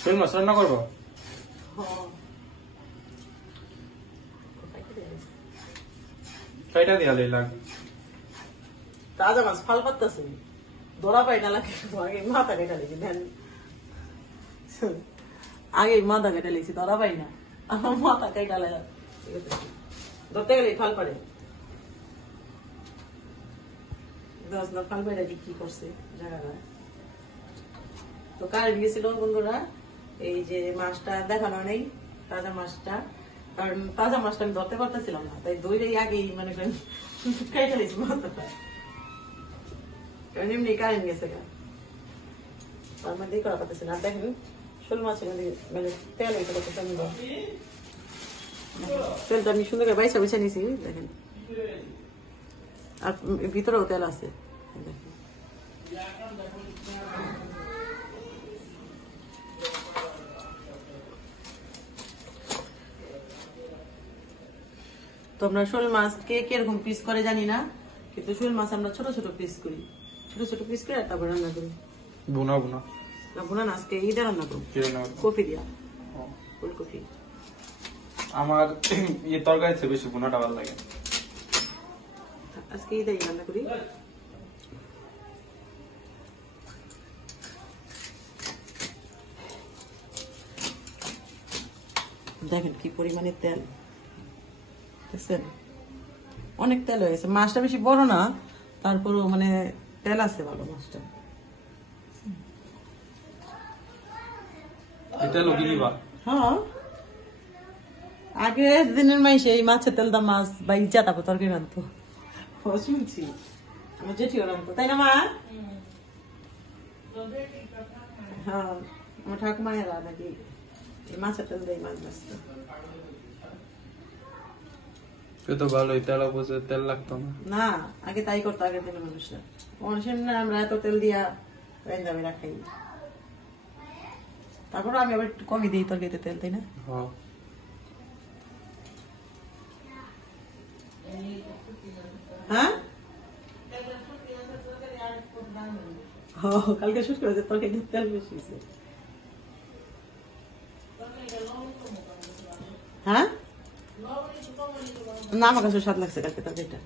শোল মাছ রান্না করবো? কয়টা দিয়া লাগ? তাজা মাছ ফাল পাত্তাছে ধরা পাই না লাগে। আগে মাথা কেটে লেছি ধ্যান, আগে মাথা কেটে লেছি ধরা পাই না, আমার মাথা কেটে ধরতে গেলে ফাল পারে। ফাল পাইরা কি করছে জায়গাটা তো কারেন্ট গেছিল বন্ধুরা। এই যে মাছটা দেখানো নেই, তাজা মাছটা, কারণ তাজা মাছটা আমি ধরতে পারতেছিলাম না, তাই দইটাই আগেই মানে কেটে লেছি মাথাটা, কারণ এমনি কারেন্ট গেছে তার মধ্যে করা পারতেছি না। দেখেন শোল মাছের মধ্যে মানে তেল হয়েছে কত সুন্দর, তেলটা আমি সুন্দর করে বাইসা বেছে নিয়েছি দেখেন, আর ভিতরেও তেল আছে দেখেন। তো আমরা শোল মাছ কে কিরকম পিস করে জানি না, কিন্তু শোল মাছ আমরা ছোট ছোট পিস করি, ছোট ছোট পিস করে তারপর রান্না করি। বুনা বুনা না বুনা না, আজকে ঈদে রান্না করবো কফি দিয়া, ফুলকপি। আমার তরকারিতে বেশি বুনাটা ভালো লাগে, আজকে ঈদে রান্না করি। দেখেন কি পরিমাণে তেল, দেখছেন অনেক তেল হয়েছে। মাছটা বেশি বড় না, তারপরও মানে তেল আছে ভালো মাছটা। হ্যাঁ আগে দিনের মাইসে এই মাছের তেল দা মাছ বা ইচ্ছা তারপর তরকারি রাখতো, শুনছি আমার জেঠিও রাখতো, তাই না মা? হ্যাঁ আমার ঠাকুমায়েরা নাকি এই মাছের তেল দেয় মাছ ভাজতো। তো ভালোই তেল অবশ্য তেল লাগতো না, না আগে তাই করতো আগের দিনের মানুষরা। মানুষের না আমরা এত তেল দিয়া রান্না রাখাই, তারপর আমি আবার একটু কমই দিই তরকারিতে তেল, তাই না? হ্যাঁ কালকে শুট করেছে তরকারিতে তেল বেশি হয়েছে। হ্যাঁ না আমার কাছে স্বাদ লাগছে কালকে তরকারিটা,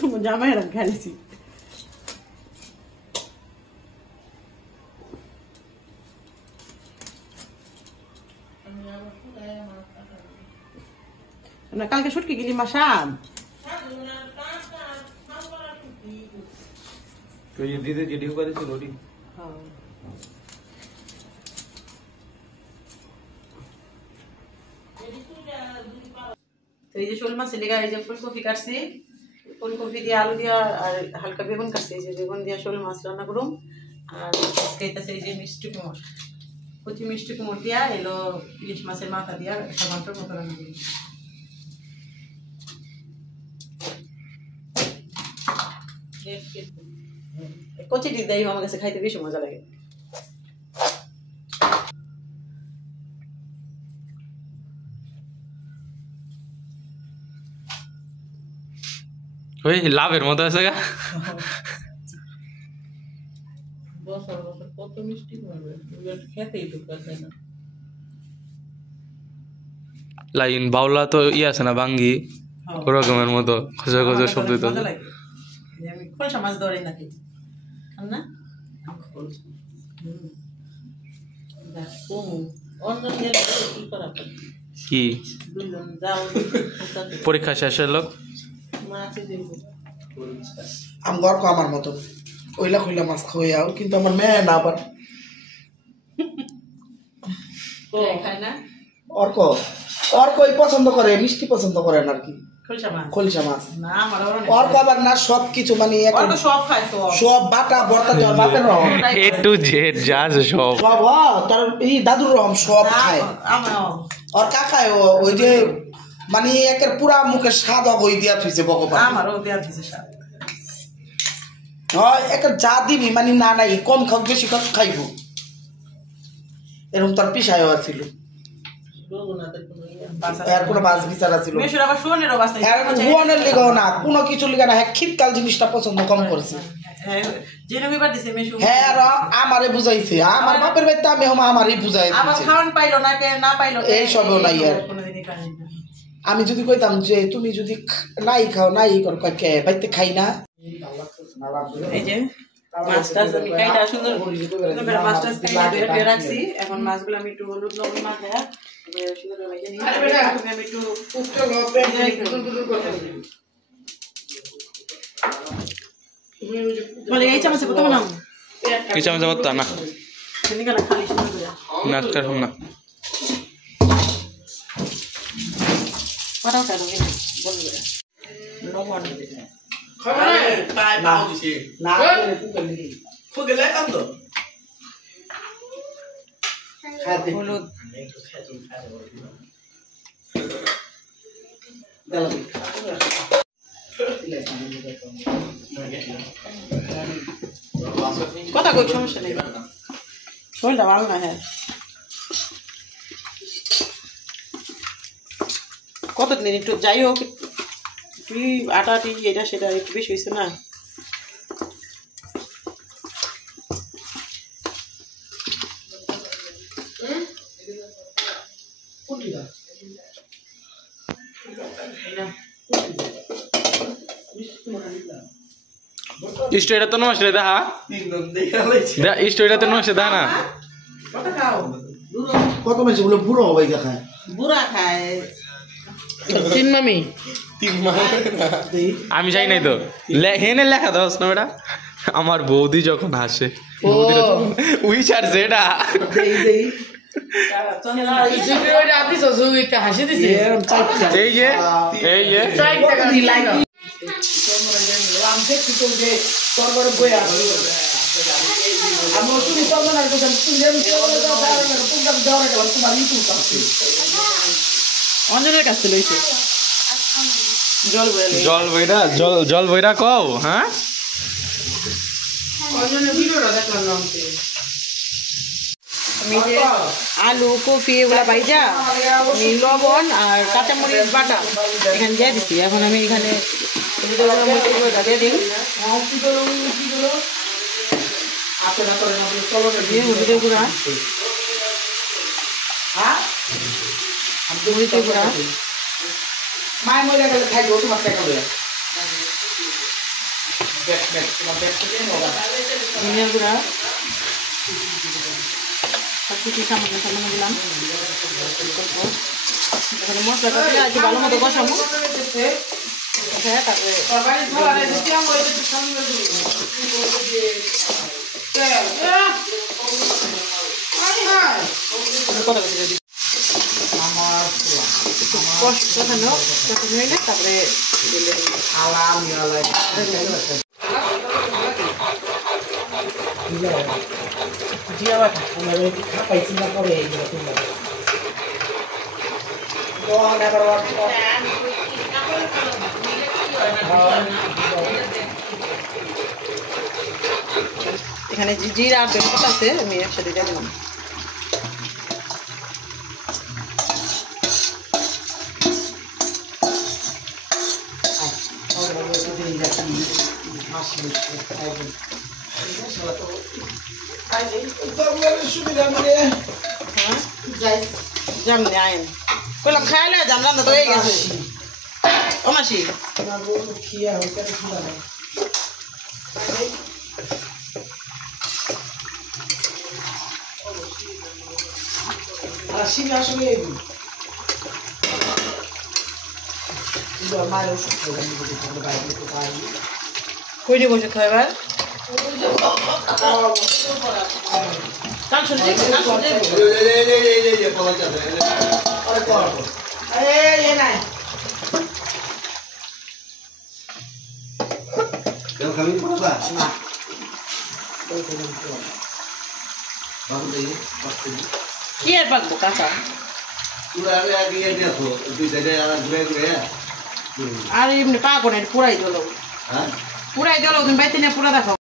তোমার জামাইয়ের আমি খেলেছি। কালকে শুটকি গেলি মাসান দিদি যেটি করেছিল ওটি তো এই যে শোল মাছের লেগা এই যে ফুলকপি কাটছি, ফুলকপি দিয়ে আলু দিয়া আর হালকা বেগুন কাটছি, এই যে বেগুন দিয়া শোল মাছ রান্না করুম। আর খাইতেছে এই যে মিষ্টি কুমড়, কচি মিষ্টি কুমড় দিয়া এলো ইলিশ মাছের মাথা দিয়া একটা ঘন্টার মতো রান্না করি। কচি ডিম দেয় আমার কাছে খাইতে বেশি মজা লাগে। ওই লাভের মতো আছে গা, বছর বছর কত মিষ্টি খেতেই তো পারছে না। লাইন বাউলা তো আছে না বাঙ্গি, ওরকমের মতো খোঁজা খোঁজা শব্দ তো আমি খোলসা মাছ ধরে নাকি না কি পরীক্ষা শেষ হলো আমার আমার মতো ওইলা কইলা মাছ খাওয়াও, কিন্তু আমার মেয়ে না আবার অর্ক অর্কই পছন্দ করে, মিষ্টি পছন্দ করেন আর কি খলসা মাছ। অর্ক আবার না সবকিছু মানে সব বাটা বর্তা দেওয়ার বাপের রকম এ টু জেড যা সব সব তার এই দাদুর রকম সব খায়। আর কাকায় ওই যে মানে একের পুরা মুখে স্বাদ অবই দিয়া থইছে ভগবান, আমারও দিয়া থইছে স্বাদ। হয় একটা যা দিবি মানে না নাই কম খাও বেশি খাও খাইব, এরকম তার পিসায় ছিল। এর কোনো বাস বিচারা ছিল হুয়ানের লিগাও না কোনো কিছু লিগা না হ্যাঁ শীতকাল জিনিসটা পছন্দ কম করছে হ্যাঁ আর আমারে বুঝাইছে আমার বাপের বাড়িতে আমি আমারই বুঝাই এই সবও নাই আর আমি যদি কইতাম যে তুমি যদি নাই খাও নাই কর কে বাইতে খাই না এই যে মাছটা আমি কাইটা সুন্দর করে মাছটা কাইটা রাখছি এখন মাছগুলো আমি একটু হলুদ লবণ মাখায়া সুন্দর করে ভেজে নিই আমি একটু বলে এই চামচে কত নাম এই চামচে কত না তুমি কেন খালি সুন্দর করে না করুম না পাটাও কাটো এই বল করে লবণ হলুদ কথা কই সমস্যা নেই শরীরটা ভালো না হ্যাঁ কতদিন একটু যাই হোক তুই আটাটি এটা সেটা একটু বেশি হয়েছে না স্টোরিটা তো নষ্ট দেখা স্টোরিটা তো নষ্ট দেখা না কত মাসে বলে বুড়ো হবে খায় বুড়া খায় তিন মামি আমি চাই নাই তো হেনে লেখা দোস না বেটা আমার বৌদি যখন হাসে উই ছাড়ছে এটা এই যে অঞ্জনের কাছ থেকে লইছে জল বইরা কও হ্যাঁ আমি যে আলু কফি এগুলা ভাইজা আমি লবণ আর কাঁচামরিচ বাটা এখানে দিয়ে দিচ্ছি এখন আমি এখানে দিয়ে দিই হলুদের গুঁড়া মরিচের গুঁড়া মায়ের মরে গেলে খাইবো তোমার টাকা দেবে ধনিয়া গুঁড়া সব কিছু সামান্য সামান্য দিলাম এখানে মশলাটা দিয়ে আর কি ভালো মতো বসাবো হ্যাঁ তারপরে এখানে জিরা আর বেলপাতা আছে আমি একসাথে দিয়ে দিলাম যেমনি আইন কইলাম খাইলে জান রান্না তো হয়ে গেছে ও মাসি কই নিয়ে বসে খাইবার কি আর পাকবো কাঁচা আর এমনি পাকো না পুরাই দিল তুমি বাইতে নিয়ে পুরা দেখো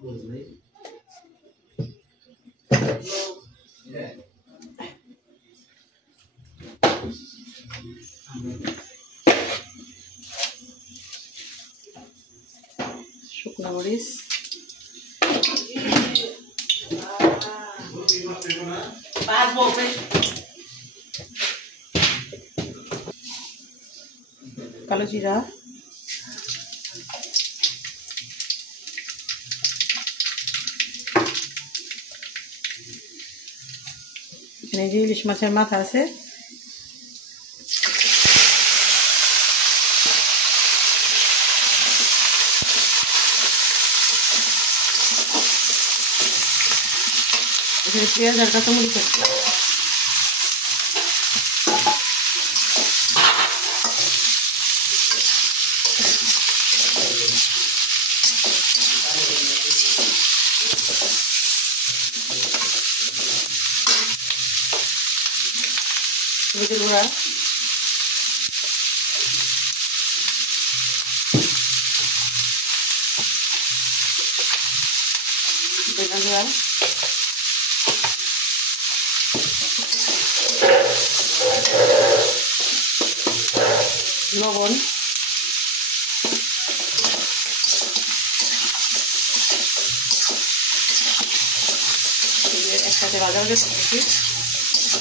শুকনো মরিচ, কালো জিরা, এখানে যে ইলিশ মাছের মাথা আছে, এখানে পেঁয়াজ আর কাঁচামরিচ আছে। হলুদের গুঁড়া, ধনিয়া গুঁড়া, লবণ, একসাথে ভাজা ভাজা করতেছি।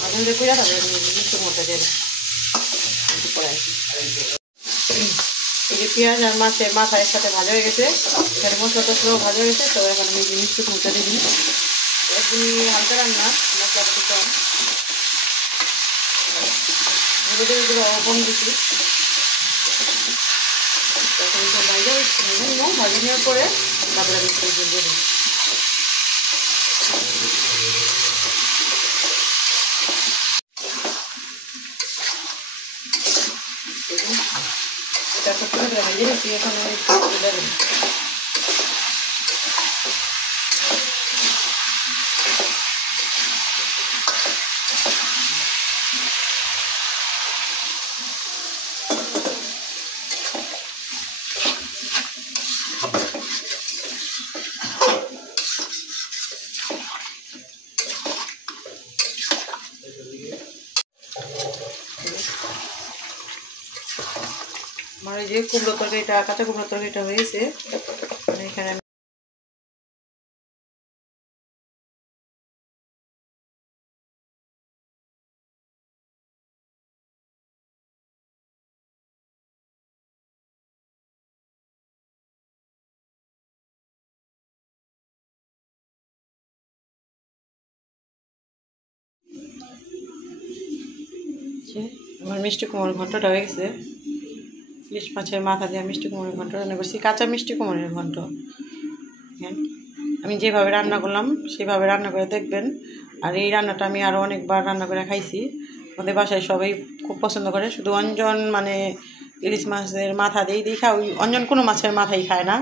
মাঝে মাঝে করে তারপরে মিষ্টির মধ্যে দিয়ে এই যে পেঁয়াজ আর মাছের মাথা একসাথে ভাজা হয়ে গেছে, এখানে মশলা টসলাও ভাজা হয়ে গেছে। তো এখন আমি মিষ্টি কুমড়োটা দিয়ে দিই। একদমই হালকা রান্না, মশলা একটু কম, হলুদের গুঁড়ো কম দিচ্ছি। ভাজা নেওয়ার পরে তারপরে আমি দিয়ে দিই। এটা খুব করে ভেজে রেখেছি, এখন আমি তুলে দিই। আমার এই যে কুমড়ো তরকারিটা, কাঁচা কুমড়ো তরকারিটা হয়েছে, এখানে আমার মিষ্টি কুমড়োর ঘন্টটা হয়ে গেছে। ইলিশ মাছের মাথা দিয়ে মিষ্টি কুমড়োর ঘন্ট রান্না করছি, কাঁচা মিষ্টি কুমড়োর ঘন্ট। আমি যেভাবে রান্না করলাম সেভাবে রান্না করে দেখবেন। আর এই রান্নাটা আমি আরও অনেকবার রান্না করে খাইছি, আমাদের বাসায় সবাই খুব পছন্দ করে। শুধু অঞ্জন মানে ইলিশ মাছের মাথা দিয়েই খায়, ওই অঞ্জন কোনো মাছের মাথাই খায় না,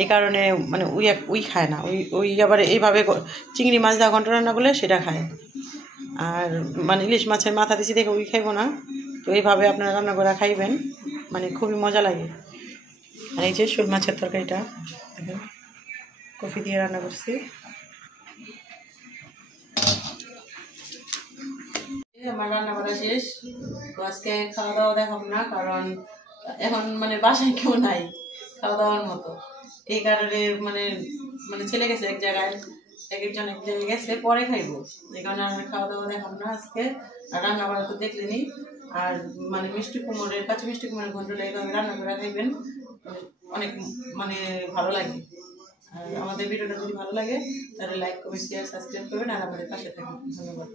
এই কারণে মানে ওই খায় না, ওই আবার এইভাবে চিংড়ি মাছ দেওয়া ঘন্ট রান্না করলে সেটা খায়। আর মানে ইলিশ মাছের মাথা দিয়েছি দেখে ওই খাইব না, তো এইভাবে আপনারা রান্না করে খাইবেন, মানে খুবই মজা লাগে। আর এই যে শোল মাছের তরকারিটা দেখেন কফি দিয়ে রান্না করছি। আমার রান্না করা শেষ। তো আজকে খাওয়া দাওয়া দেখাবো না, কারণ এখন মানে বাসায় কেউ নাই খাওয়া দাওয়ার মতো, এই কারণে মানে মানে ছেলে গেছে এক জায়গায়, একজন এক জায়গায় গেছে, পরে খাইবো, এই কারণে আমি খাওয়া দাওয়া দেখাবো না আজকে। আর রান্না করা তো দেখলেনি। আর মানে মিষ্টি কুমড়োর, কাঁচা মিষ্টি কুমড়োর ঘন্টটা এইভাবে রান্না করে খাইবেন, অনেক মানে ভালো লাগে। আর আমাদের ভিডিওটা যদি ভালো লাগে তাহলে লাইক, কমেন্ট, শেয়ার, সাবস্ক্রাইব করবেন আর আমাদের পাশে থাকবেন। ধন্যবাদ।